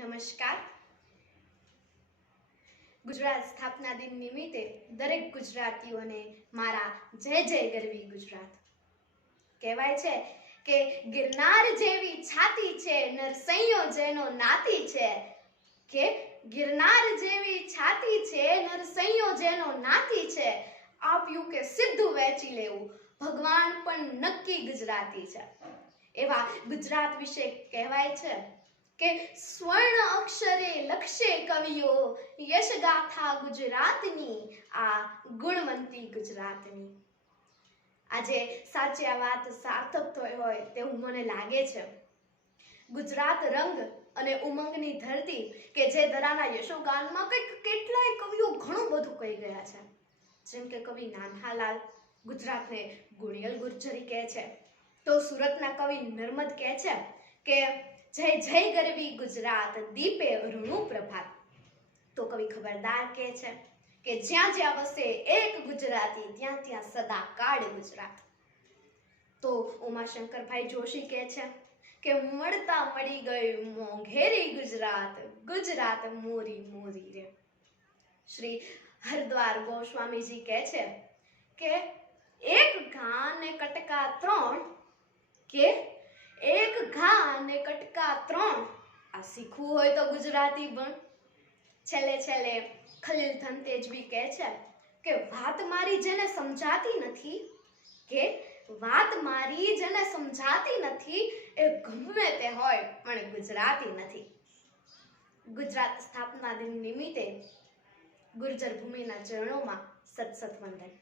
નમસ્કાર. ગુજરાત સ્થાપના દિન નિમિત્તે દરેક ગુજરાતીઓને મારા જય જય ગરવી ગુજરાત. કહેવાય છે કે ગિરનાર જેવી છાતી છે, નરસૈયો જેનો નાતી છે. કે ગિરનાર જેવી છાતી છે, નરસૈયો જેનો નાતી છે. આપ્યું કે સીધું વેચી લેવું, ભગવાન પણ નક્કી ગુજરાતી છે. એવા ગુજરાત વિશે કહેવાય છે કે સ્વર્ણ અક્ષરે લખશે કવિઓ, યશગાથા ગુજરાતની, આ ગુણવંતી ગુજરાતની. આજે સાચી આ વાત સાર્થક થઈ હોય તેવું મને લાગે છે. ગુજરાત રંગ અને ઉમંગની ધરતી કે જે ધરાના યશોગાનમાં કેટલાય કવિઓ ઘણું બધું કહી ગયા છે. જેમ કે કવિ નાનહાલાલ ગુજરાતને ગુણિયલ ગુર્જરી કહે છે, તો સુરતના કવિ નર્મદ કહે છે કે જય જય ગરવી ગુજરાત, દીપે અરુણું પ્રભાત. તો કવિ ખબરદાર કહે છે કે જ્યાં જ્યાં વસે એક ગુજરાતી, ત્યાં ત્યાં સદા કાળ ગુજરાત. તો ઉમાશંકરભાઈ જોશી કહે છે કે મળતા મળી ગયું મોંઘેરી ગુજરાત, ગુજરાત મોરી મોરી રે. શ્રી હરદ્વાર ગોસ્વામીજી કહે છે કે એક ઘા ને કટકા ત્રણ, કે એક ઘા ને કટકા ત્રણ, આ શીખવું હોય તો ગુજરાતી પણ. છેલ્લે ખલીલ ધનતેજવી કહે છે કે વાત મારી જેને સમજાતી નથી, કે વાત મારી જેને સમજાતી નથી, એ ગમે તે હોય પણ ગુજરાતી નથી. ગુજરાત સ્થાપના દિન નિમિત્તે ગુર્જર ભૂમિના ચરણોમાં સત સત વંદન.